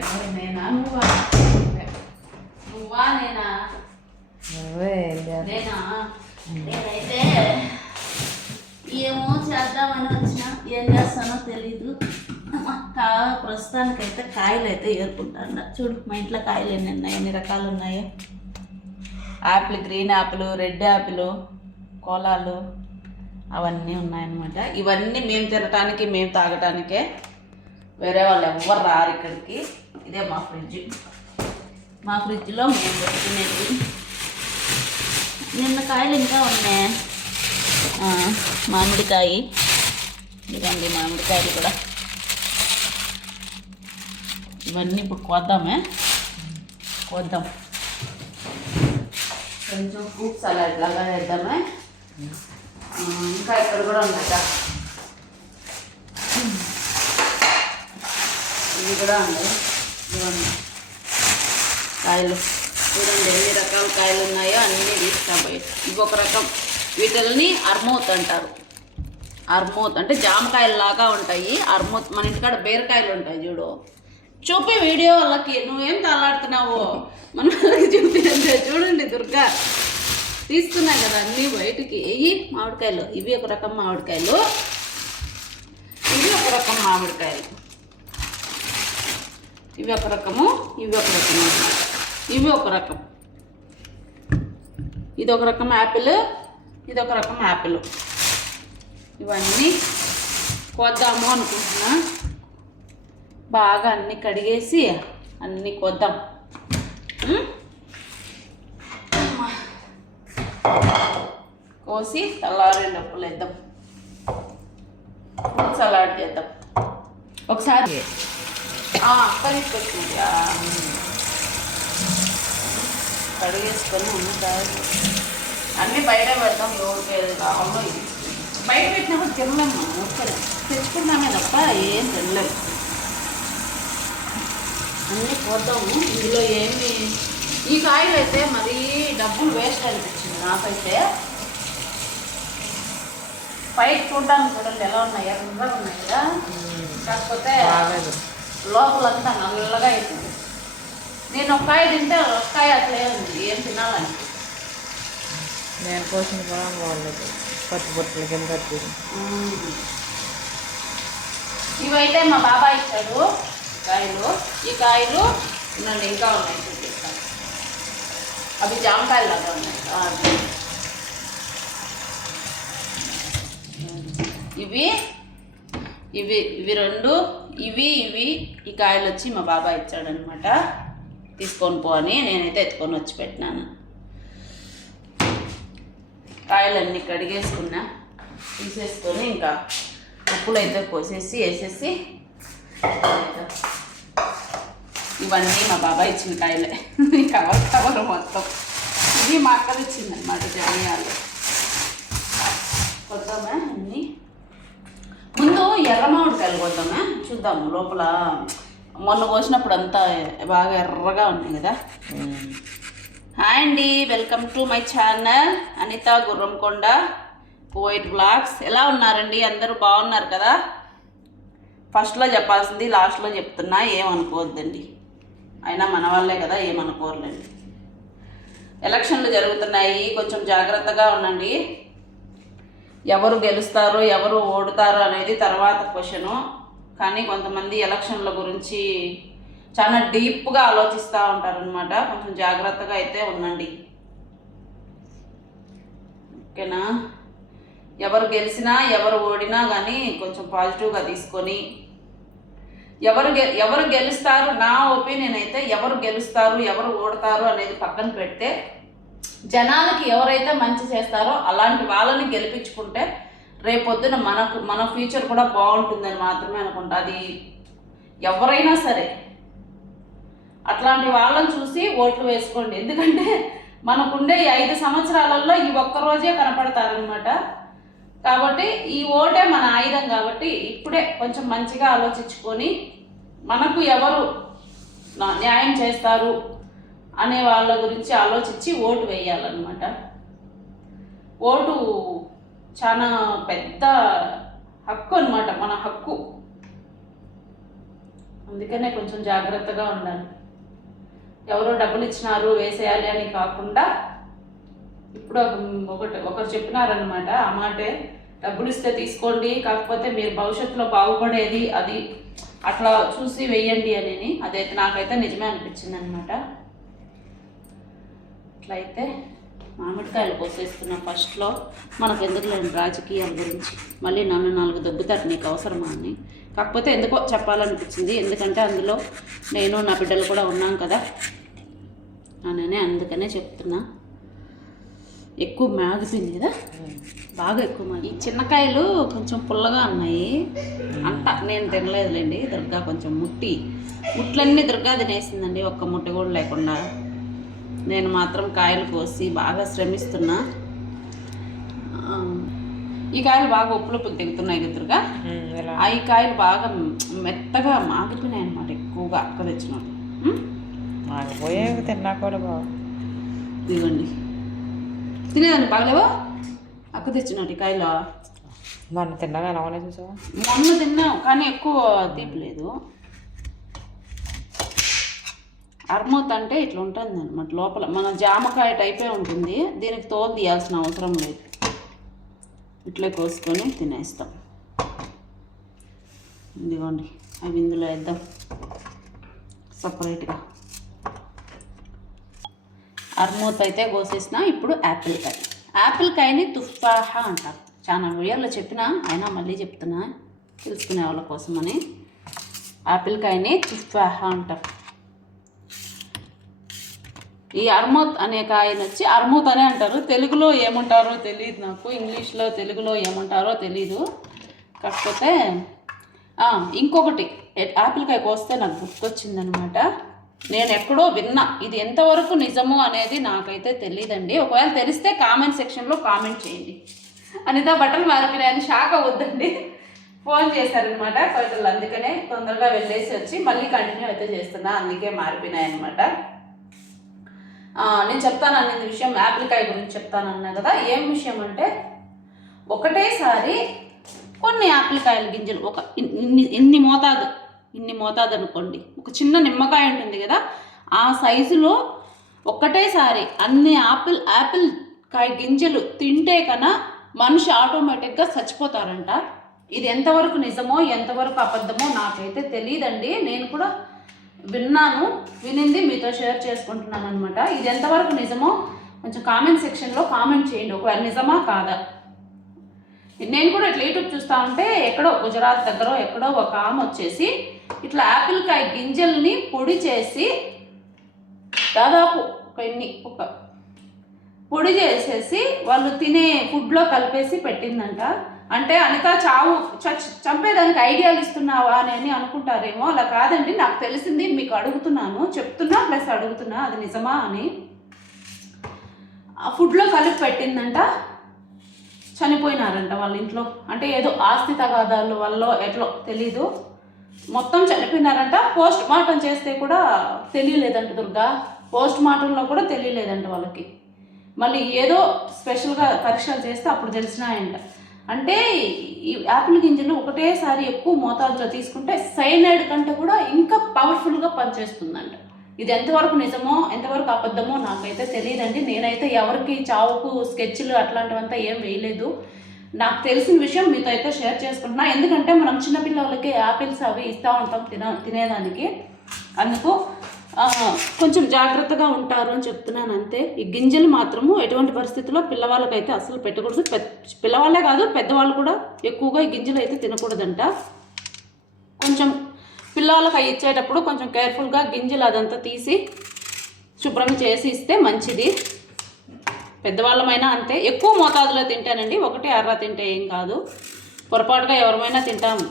ఎవరు నేనా నువ్వా? నువ్వా నేనా? నువ్వే నేనైతే ఏమో చేద్దామని వచ్చిన. ఏం చేస్తానో తెలీదు. కా ప్రస్తుతానికైతే కాయలు అయితే ఏరుకుంటాను చూడు మా ఇంట్లో కాయలు ఎన్ని ఉన్నాయి ఎన్ని రకాలు ఉన్నాయో. Apple green apple red apple కోలాలు అవన్నీ ఉన్నాయన్నమాట. ఇవన్నీ మేము తినటానికి మేము తాగటానికే వేరే వాళ్ళు ఎవ్వరు రారు ఇక్కడికి. ఇదే మా ఫ్రిడ్జ్. మా ఫ్రిడ్జ్లో మేము పెట్టుకునేది. నిన్న కాయలు ఇంకా ఉన్నాయి. మామిడికాయ. ఇదండి మామిడికాయలు కూడా. ఇవన్నీ ఇప్పుడు కోద్దామే. కోద్దాం. కొంచెం ఫ్రూట్స్ అలా లాగా వేద్దామే. ఇంకా ఇక్కడ కూడా ఉందట. ఇది కూడా ఉన్నాయి. కాయలు. చూడండి ఎన్ని రకాల కాయలు ఉన్నాయో అన్నీ తీసుకుపోయి ఇవి రకం. వీటిల్ని అర్మౌత్ అంటారు. అర్మౌత్ అంటే జామకాయలు లాగా ఉంటాయి. అర్మౌత్ మన ఇంటికాడ బీరకాయలు ఉంటాయి చూడు. చూపే వీడియో వాళ్ళకి. నువ్వేం తలాడుతున్నావు? మన వాళ్ళకి చూపించే చూడండి దుర్గా. తీస్తున్నాయి కదా అన్నీ బయటికి. ఇవి మామిడికాయలు. ఇవి ఒక రకం మామిడికాయలు. ఇవి ఒక రకం మామిడికాయలు. ఇవి ఒక రకము ఇవి ఒక రకం ఇవి ఒక రకం. ఇది ఒక రకం యాపిల్ ఇది ఒక రకం యాపిల్. ఇవన్నీ కోద్దాము అనుకుంటున్నా. బాగా అన్ని కడిగేసి అన్ని కొద్దాం. కోసి అమ్మా. కోసి వేద్దాం. ఫ్రూట్ సలాడ్ చేద్దాం. ఒకసారి కలిసిపోతుందా కడిగేసుకొని అన్ని అన్నీ బయట పెడతాం ఎవరికి కావాలో బయట పెట్టినప్పుడు తినలేము మనం తెచ్చుకున్నామే తప్ప ఏం తినలేము. అన్నీ పోతాము ఇందులో ఏమి? ఈ కాయలు అయితే మరీ డబ్బులు వేస్ట్ అనిపించింది నాకైతే. పైకి చూడడానికి చూడండి ఎలా ఉన్నాయి ఎర్రగా ఉన్నాయి? కదా కాకపోతే లోపలంతా నల్లగా అవుతుంది నేను ఒక కాయ తింటే ఒక కాయ అట్లే ఉంది ఏం తినాలని? నేను కోసిన కూడా బాగలేదు పచ్చి బొట్టల కింద ఇవైతే మా బాబాయ్ ఇచ్చాడు. కాయలు ఈ కాయలు నన్ను ఇంకా ఉన్నాయి చూపిస్తాను. అవి జామకాయలు లాగా ఉన్నాయి. ఇవి ఇవి ఇవి రెండు ఇవి ఇవి ఈ కాయలు వచ్చి మా బాబాయ్ ఇచ్చాడనమాట తీసుకొని పో అని నేనైతే ఎత్తుకొని వచ్చి పెట్టినాను. కాయలన్నీ కడిగేసుకున్నా తీసేసుకొని ఇంకా ఉప్పులు అయితే కోసేసి వేసేసి ఇవన్నీ మా బాబాయ్ ఇచ్చిన కాయలే. కవర్ కవర్ మొత్తం. ఇవి మా అక్కది ఇచ్చిందనమాట జానియాలు కొద్దామా అన్నీ ముందు ఎర్ర మామిడికాయలు కొద్దామా? చూద్దాము లోపల. మొన్న కోసినప్పుడు అంతా బాగా ఎర్రగా ఉంటుంది కదా. హాయ్ అండి welcome to my channel. Anitha Gurramkonda Kuwait blogs. ఎలా ఉన్నారండి? అందరూ బాగున్నారు కదా? ఫస్ట్లో చెప్పాల్సింది లాస్ట్లో చెప్తున్నా ఏమనుకోవద్దండి. అయినా మన వాళ్ళే కదా ఏమనుకోరులేండి ఎలక్షన్లు జరుగుతున్నాయి కొంచెం జాగ్రత్తగా ఉండండి. ఎవరు గెలుస్తారు ఎవరు ఓడుతారు అనేది తర్వాత క్వశ్చను. కానీ కొంతమంది ఎలక్షన్ల గురించి చాలా డీప్గా ఆలోచిస్తూ ఉంటారనమాట కొంచెం జాగ్రత్తగా అయితే ఉండండి. ఓకేనా? ఎవరు గెలిచినా ఎవరు ఓడినా కానీ కొంచెం పాజిటివ్గా తీసుకొని ఎవరు గె ఎవరు గెలుస్తారు? నా ఒపీనియన్ అయితే ఎవరు గెలుస్తారు ఎవరు ఓడతారు అనేది పక్కన పెడితే జనాలకి ఎవరైతే మంచి చేస్తారో అలాంటి వాళ్ళని గెలిపించుకుంటే రేపొద్దున మనకు మన ఫ్యూచర్ కూడా బాగుంటుందని మాత్రమే అనుకుంటా. అది ఎవరైనా సరే. అట్లాంటి వాళ్ళని చూసి ఓట్లు వేసుకోండి. ఎందుకంటే మనకుండే ఐదు సంవత్సరాలలో ఈ ఒక్క రోజే కనపడతారనమాట కాబట్టి ఈ ఓటే మన ఆయుధం కాబట్టి ఇప్పుడే కొంచెం మంచిగా ఆలోచించుకొని మనకు ఎవరు న్యాయం చేస్తారు అనే వాళ్ళ గురించి ఆలోచించి ఓటు వేయాలన్నమాట. ఓటు చాలా పెద్ద హక్కు అనమాట మన హక్కు. అందుకనే కొంచెం జాగ్రత్తగా ఉండాలి. ఎవరో డబ్బులు ఇచ్చినారు వేసేయాలి అని కాకుండా ఇప్పుడు ఒకటి ఒకరు చెప్పినారనమాట ఆ మాటే డబ్బులు ఇస్తే తీసుకోండి కాకపోతే మీరు భవిష్యత్తులో బాగుపడేది అది అట్లా చూసి వెయ్యండి అని అదైతే నాకైతే నిజమే అనిపించింది అనమాట అట్లయితే మామిడికాయలు పోసేస్తున్నాం ఫస్ట్లో. మనకు ఎందుకు లేని రాజకీయాల గురించి? మళ్ళీ నన్ను నాలుగు దొబ్బుతారు నీకు అవసరమా అని. కాకపోతే ఎందుకో చెప్పాలనిపించింది. ఎందుకంటే అందులో నేను నా బిడ్డలు కూడా ఉన్నాం కదా. అననే అందుకనే చెప్తున్నా. ఎక్కువ మ్యాగిపోయింది కదా బాగా ఎక్కువ ఈ చిన్నకాయలు కొంచెం పుల్లగా ఉన్నాయి. అంట నేను తినలేదులేండి. దుర్గా కొంచెం ముట్టి. ముట్లన్నీ దుర్గా తినేసిందండి. ఒక్క ముట్టి కూడా లేకుండా. నేను మాత్రం కాయలు కోసి బాగా శ్రమిస్తున్నా. ఈ కాయలు బాగా ఉప్పులు దిగుతున్నాయి ఎదురుగా. ఇలా ఆ ఈ కాయలు బాగా మెత్తగా మాగిపోయినాయి అనమాట ఎక్కువగా అక్క తెచ్చినట్టు ఉమ్? మాగిపోయేవి తిన్నా కూడా బాగు ఇదిగోండి. తినేదాన్ని బాగలేవా? అక్క తెచ్చినట్టు కాయలు? మొన్న తిన్నాక ఎలా ఉన్నాయి చూసావా? మొన్న తిన్నాం కానీ ఎక్కువ తీపి లేదు. అర్మూత్ అంటే ఇట్లా ఉంటుంది అనమాట లోపల. మన జామకాయ టైపే ఉంటుంది. దీనికి తోలు తీయాల్సిన అవసరం లేదు. ఇట్లే కోసుకొని తినేస్తాం. ఇదిగోండి అవి ఇందులో వేద్దాం. సపరేట్గా అర్మూత్ అయితే కోసేసిన ఇప్పుడు యాపిల్ కాయ యాపిల్ కాయని తుఫాహ అంటారు. చాలా వీడియోలో చెప్పిన అయినా మళ్ళీ చెప్తున్నా. తెలుసుకునే వాళ్ళ కోసమని. యాపిల్ కాయని తుఫాహ అంటారు. ఈ అర్మూత్ అనే కాయని వచ్చి అర్మూత్ అనే అంటారు. తెలుగులో ఏమంటారో తెలియదు నాకు. ఇంగ్లీష్లో తెలుగులో ఏమంటారో తెలీదు. కాకపోతే ఇంకొకటి. యాపిల్ కాయ కోస్తే నాకు గుర్తొచ్చిందనమాట. నేను ఎక్కడో విన్నా ఇది ఎంతవరకు నిజము అనేది నాకైతే తెలియదండి ఒకవేళ తెలిస్తే కామెంట్ సెక్షన్లో కామెంట్ చేయండి. అనిత బట్టలు మారిపోయినాయని షాక్ అవ్వద్దండి. ఫోన్ చేశారనమాట కొంచెం అందుకనే తొందరగా వెళ్ళేసి వచ్చి మళ్ళీ కంటిన్యూ అయితే చేస్తున్నా. అందుకే మారిపోయినాయి అనమాట నేను చెప్తాను అన్నది విషయం. యాప్లికాయ గురించి చెప్తాను అన్నా కదా. ఏం విషయం అంటే ఒకటేసారి కొన్ని యాప్లికాయల గింజలు ఒక ఇన్ని ఇన్ని మోతాదు. ఇన్ని మోతాదు అనుకోండి ఒక చిన్న నిమ్మకాయ ఉంటుంది కదా ఆ సైజులో ఒక్కటేసారి అన్ని యాపిల్ యాపిల్ కాయ గింజలు తింటే కన్నా మనిషి ఆటోమేటిక్గా చచ్చిపోతారంట. ఇది ఎంతవరకు నిజమో ఎంతవరకు అబద్ధమో నాకైతే తెలియదండి నేను కూడా విన్నాను వినింది మీతో షేర్ చేసుకుంటున్నాను అనమాట ఇది ఎంతవరకు నిజమో కొంచెం కామెంట్ సెక్షన్లో కామెంట్ చేయండి. ఒకవేళ నిజమా కాదా? నేను కూడా ఇట్లా యూట్యూబ్ చూస్తా ఉంటే ఎక్కడో గుజరాత్ దగ్గర ఎక్కడో ఒక ఆమె వచ్చేసి ఇట్లా యాపిల్కాయ గింజల్ని పొడి చేసి దాదాపు ఒక ఎన్ని ఒక పొడి చేసేసి వాళ్ళు తినే ఫుడ్లో కలిపేసి పెట్టిందంట. అంటే అనిత చావు చంపేదానికి ఐడియాలు ఇస్తున్నావా అని అని అనుకుంటారేమో. అలా కాదండి నాకు తెలిసింది మీకు అడుగుతున్నాను. చెప్తున్నా ప్లస్ అడుగుతున్నా అది నిజమా అని. ఆ ఫుడ్లో కలిపి పెట్టిందంట. చనిపోయినారంట వాళ్ళ ఇంట్లో. అంటే ఏదో ఆస్తి తగాదాల వల్ల ఎట్లో తెలీదు. మొత్తం చనిపోయినారంట. పోస్ట్ మార్టం చేస్తే కూడా తెలియలేదంట దుర్గా. పోస్ట్ మార్టంలో కూడా తెలియలేదంట వాళ్ళకి. మళ్ళీ ఏదో స్పెషల్గా పరీక్షలు చేస్తే అప్పుడు తెలిసినాయంట. అంటే ఈ యాపిల్ గింజలు ఒకటేసారి ఎక్కువ మోతాదులో తీసుకుంటే సైనైడ్ కంటే కూడా ఇంకా పవర్ఫుల్గా పనిచేస్తుందంట. ఇది ఎంతవరకు నిజమో ఎంతవరకు అబద్ధమో నాకైతే తెలియదండి. నేనైతే ఎవరికి చావుకు స్కెచ్లు అట్లాంటివంతా ఏం వేయలేదు. నాకు తెలిసిన విషయం మీతో అయితే షేర్ చేసుకుంటున్నా. ఎందుకంటే మనం చిన్నపిల్లలకి యాపిల్స్ అవి ఇస్తూ ఉంటాం తిన తినేదానికి. అందుకు కొంచెం జాగ్రత్తగా ఉంటారు అని చెప్తున్నాను అంతే. ఈ గింజలు మాత్రము ఎటువంటి పరిస్థితుల్లో పిల్లవాళ్ళకైతే అసలు పెట్టకూడదు. పెద్ద పిల్లవాళ్ళే కాదు పెద్దవాళ్ళు కూడా ఎక్కువగా ఈ గింజలు అయితే తినకూడదంట. కొంచెం పిల్లలకి అవి ఇచ్చేటప్పుడు కొంచెం కేర్ఫుల్గా గింజలు అదంతా తీసి శుభ్రంగా చేసి ఇస్తే మంచిది. పెద్దవాళ్ళమైనా అంతే. ఎక్కువ మోతాదులో తింటానండి. ఒకటి అర్ర తింటే ఏం కాదు. పొరపాటుగా ఎవరమైనా తింటాం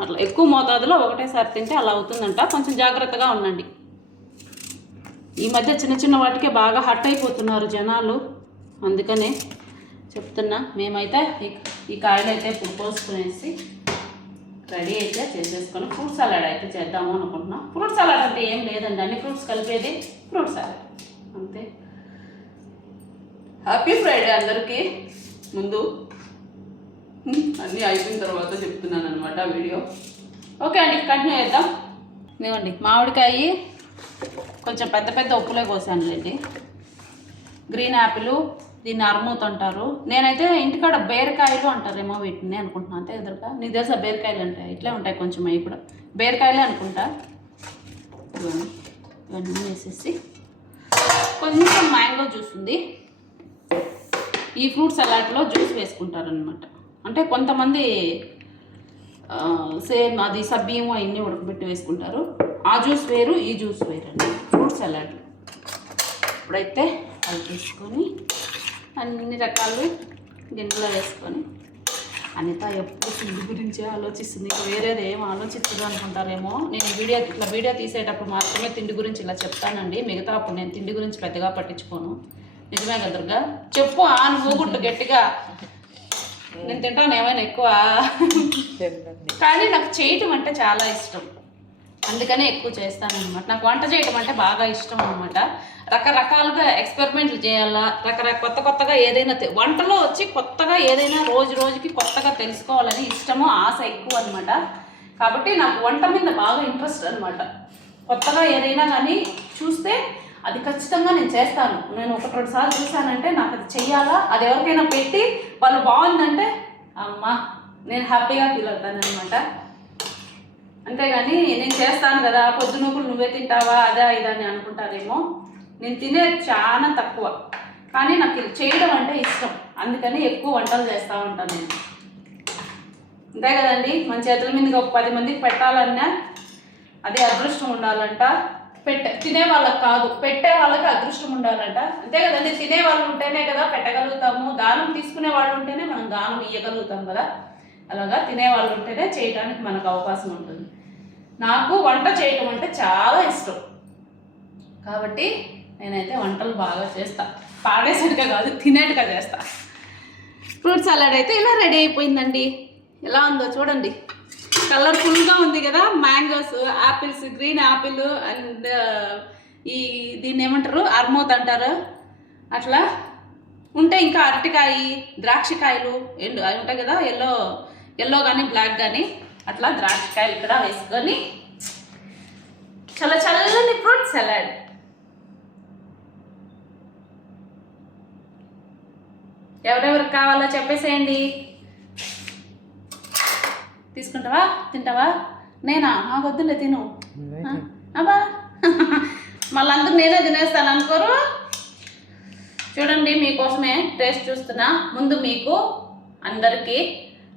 అట్లా ఎక్కువ మోతాదులో ఒకటేసారి తింటే అలా అవుతుందంట. కొంచెం జాగ్రత్తగా ఉండండి. ఈ మధ్య చిన్న చిన్న వాటికే బాగా హట్ అయిపోతున్నారు జనాలు. అందుకనే చెప్తున్నా మేమైతే ఈ- కాయలు అయితే పుట్టుకోసుకునేసి రెడీ అయితే చేసేసుకొని ఫ్రూట్ సలాడ్ అయితే చేద్దాము అనుకుంటున్నాం. ఫ్రూట్ సలాడ్ అంటే ఏం లేదండి. అన్ని ఫ్రూట్స్ కలిపేది ఫ్రూట్ సలాడ్. అంతే. హ్యాపీ ఫ్రైడే అందరికీ. ముందు అన్నీ అయిపోయిన తర్వాత చెప్తున్నాను అనమాట వీడియో. ఓకే అండి కంటిన్యూ చేద్దాం. ఇదిగోండి మామిడికాయ కొంచెం పెద్ద పెద్ద ఉప్పులే కోసానులేండి. గ్రీన్ యాపిల్ దీన్ని అర్మూత్ అంటారు. నేనైతే ఇంటికాడ బీరకాయలు అంటారేమో వీటిని అనుకుంటున్నాను అంతే ఎదురుగా? నీకు తెలుసా బీరకాయలు అంటే? ఇట్లే ఉంటాయి కొంచెం అవి కూడా. బీరకాయలే అనుకుంటా. ఇవన్నీ వేసేసి. కొంచెం మ్యాంగో జ్యూస్ ఉంది. ఈ ఫ్రూట్ సలాడ్లో జ్యూస్ వేసుకుంటారనమాట అంటే కొంతమంది సేమ్ అది సబ్బియం అవన్నీ ఉడకబెట్టి వేసుకుంటారు. ఆ జ్యూస్ వేరు ఈ జ్యూస్ వేరు అండి ఫ్రూట్ సలాడ్. ఇప్పుడైతే అవి తీసుకొని అన్ని రకాలు గిన్నెలో వేసుకొని అనిత ఎప్పుడు తిండి గురించి ఆలోచిస్తుంది. ఇంకా వేరేది ఏం ఆలోచించదు అనుకుంటారేమో. నేను వీడియో ఇట్లా వీడియో తీసేటప్పుడు మాత్రమే తిండి గురించి ఇలా చెప్తానండి. మిగతా అప్పుడు నేను తిండి గురించి పెద్దగా పట్టించుకోను. నిజమే కదా దుర్గా చెప్పు ఆ నువ్వు గట్టిగా. నేను తింటాను ఏమైనా ఎక్కువ? కానీ నాకు చేయటం అంటే చాలా ఇష్టం. అందుకనే ఎక్కువ చేస్తాను అనమాట నాకు వంట చేయటం అంటే బాగా ఇష్టం అనమాట రకరకాలుగా ఎక్స్పెరిమెంట్లు చేయాలా రకరకాల కొత్త కొత్తగా ఏదైనా వంటలో వచ్చి కొత్తగా ఏదైనా రోజు రోజుకి కొత్తగా తెలుసుకోవాలని ఇష్టము ఆశ ఎక్కువ అనమాట కాబట్టి నాకు వంట మీద బాగా ఇంట్రెస్ట్ అనమాట కొత్తగా ఏదైనా కానీ చూస్తే అది ఖచ్చితంగా నేను చేస్తాను. నేను ఒకటి రెండు సార్లు చూశానంటే నాకు అది చెయ్యాలా? అది ఎవరికైనా పెట్టి వాళ్ళు బాగుందంటే అమ్మా నేను హ్యాపీగా ఫీల్ అవుతాను అనమాట అంతేగాని నేను చేస్తాను కదా పొద్దునూకులు నువ్వే తింటావా అదా ఇదా అని అనుకుంటారేమో. నేను తినే చాలా తక్కువ. కానీ నాకు చేయడం అంటే ఇష్టం. అందుకని ఎక్కువ వంటలు చేస్తూ ఉంటాను నేను. అంతే కదండి? మన చేతుల మీదకి ఒక పది మందికి పెట్టాలన్నా అదే అదృష్టం ఉండాలంట. పెట్ట తినే వాళ్ళకి కాదు పెట్టే వాళ్ళకి అదృష్టం ఉండాలంట. అంతే కదండి తినే వాళ్ళు ఉంటేనే కదా పెట్టగలుగుతాము దానం తీసుకునే వాళ్ళు ఉంటేనే మనం దానం ఇవ్వగలుగుతాం కదా. అలాగా తినే వాళ్ళు ఉంటేనే చేయడానికి మనకు అవకాశం ఉంటుంది. నాకు వంట చేయటం అంటే చాలా ఇష్టం. కాబట్టి నేనైతే వంటలు బాగా చేస్తా. పాడేసరిగా కాదు తినేట్టుగా చేస్తా. ఫ్రూట్ సలాడ్ అయితే ఇలా రెడీ అయిపోయిందండి. ఎలా ఉందో చూడండి. కలర్ఫుల్గా ఉంది కదా mangoes apples green apple and ఈ దీన్ని ఏమంటారు? అర్మోత్ అంటారు. అట్లా. ఉంటే ఇంకా అరటికాయ ద్రాక్షకాయలు ఎండు అవి ఉంటాయి కదా ఎల్లో ఎల్లో కానీ బ్లాక్ కానీ అట్లా ద్రాక్షకాయలు ఇక్కడ వేసుకొని చాలా చల్లని ఫ్రూట్ సలాడ్. ఎవరెవరికి కావాలో చెప్పేసేయండి. తీసుకుంటావా? తింటావా? నేనా? నాకు వద్దులే తిను. ఆ, అబ్బా. మళ్ళీ అందరూ నేనే తినేస్తాను అనుకోరు? చూడండి మీకోసమే టేస్ట్ చూస్తున్నా. ముందు మీకు అందరికీ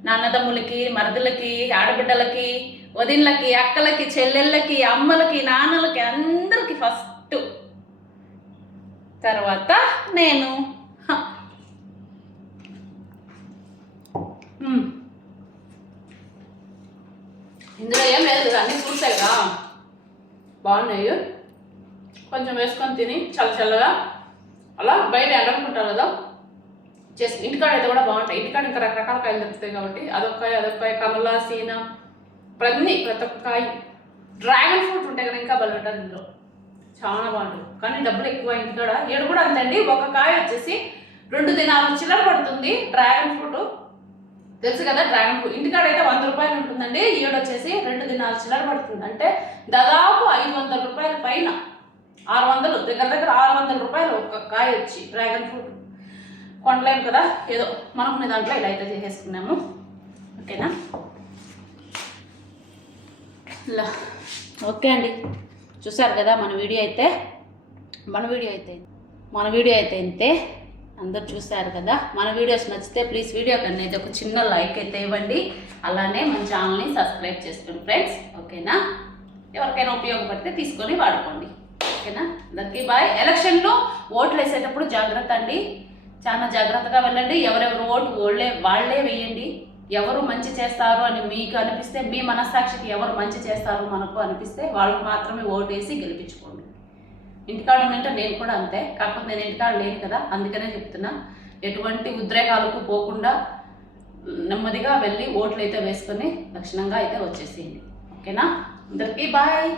నాన్నదమ్ములకి మరదులకి ఆడబిడ్డలకి వదిన్లకి అక్కలకి చెల్లెళ్ళకి అమ్మలకి నాన్నలకి అందరికి ఫస్ట్. తర్వాత నేను హ. మ్మ్. ఇందులో అన్ని చూసాయి కదా. బాగున్నాయి. కొంచెం వేసుకొని తిని చల్ల చల్లగా అలా బయట ఎండకుంటారు కదా. చేసి ఇంటికాడ అయితే కూడా బాగుంటాయి. ఇంటికాడ ఇంకా రకరకాల కాయలు దొరుకుతాయి కాబట్టి అదొక కాయ అదొక కాయ కమలా సీన ప్రతి ప్రతి ఒక్క కాయ. డ్రాగన్ ఫ్రూట్ ఉంటాయి కదా ఇంకా బలి ఇందులో చాలా బాగుంటుంది కానీ డబ్బులు ఎక్కువ ఇంటికాడ. ఏడు కూడా అంతండి ఒక కాయ వచ్చేసి రెండు దినాలు చిల్లర పడుతుంది డ్రాగన్ ఫ్రూట్. తెలుసు కదా డ్రాగన్ ఫ్రూట్ ఇంటికాడ అయితే వంద రూపాయలు ఉంటుందండి. ఈవిడ వచ్చేసి రెండు దినాలు చిల్లర పడుతుంది. అంటే దాదాపు ఐదు వందల రూపాయల పైన. ఆరు వందలు. దగ్గర దగ్గర ఆరు వందల రూపాయలు ఒక కాయ వచ్చి డ్రాగన్ ఫ్రూట్ కొనలేము కదా. ఏదో మనకున్న దాంట్లో ఇలా అయితే చేసేసుకున్నాము. ఓకేనా? ఇలా. ఓకే అండి. చూసారు కదా మన వీడియో అయితే. మన వీడియో అయితే. మన వీడియో అయితే ఇంతే. అందరు చూశారు కదా? మన వీడియోస్ నచ్చితే ప్లీజ్ వీడియో కన్నా అయితే ఒక చిన్న లైక్ అయితే ఇవ్వండి. అలానే మన ఛానల్ని సబ్స్క్రైబ్ చేసుకోండి ఫ్రెండ్స్ ఓకేనా? ఎవరికైనా ఉపయోగపడితే తీసుకొని వాడుకోండి. ఓకేనా? అందరికీ బాయ్ ఎలక్షన్లో ఓట్లు వేసేటప్పుడు జాగ్రత్త అండి. చాలా జాగ్రత్తగా వెళ్ళండి. ఎవరెవరు ఓటు ఓళ్ళే వాళ్ళే వేయండి. ఎవరు మంచి చేస్తారు అని మీకు అనిపిస్తే మీ మనస్సాక్షికి ఎవరు మంచి చేస్తారు మనకు అనిపిస్తే వాళ్ళకు మాత్రమే ఓటు వేసి గెలిపించుకోండి. ఇంటికాడ ఉన్నంటే నేను కూడా అంతే. కాకపోతే నేను ఇంటికాడ లేను కదా అందుకనే చెప్తున్నా. ఎటువంటి ఉద్రేకాలకు పోకుండా నెమ్మదిగా వెళ్ళి ఓట్లు అయితే వేసుకొని లక్షణంగా అయితే వచ్చేసేయండి. ఓకేనా? అందరికీ బాయ్.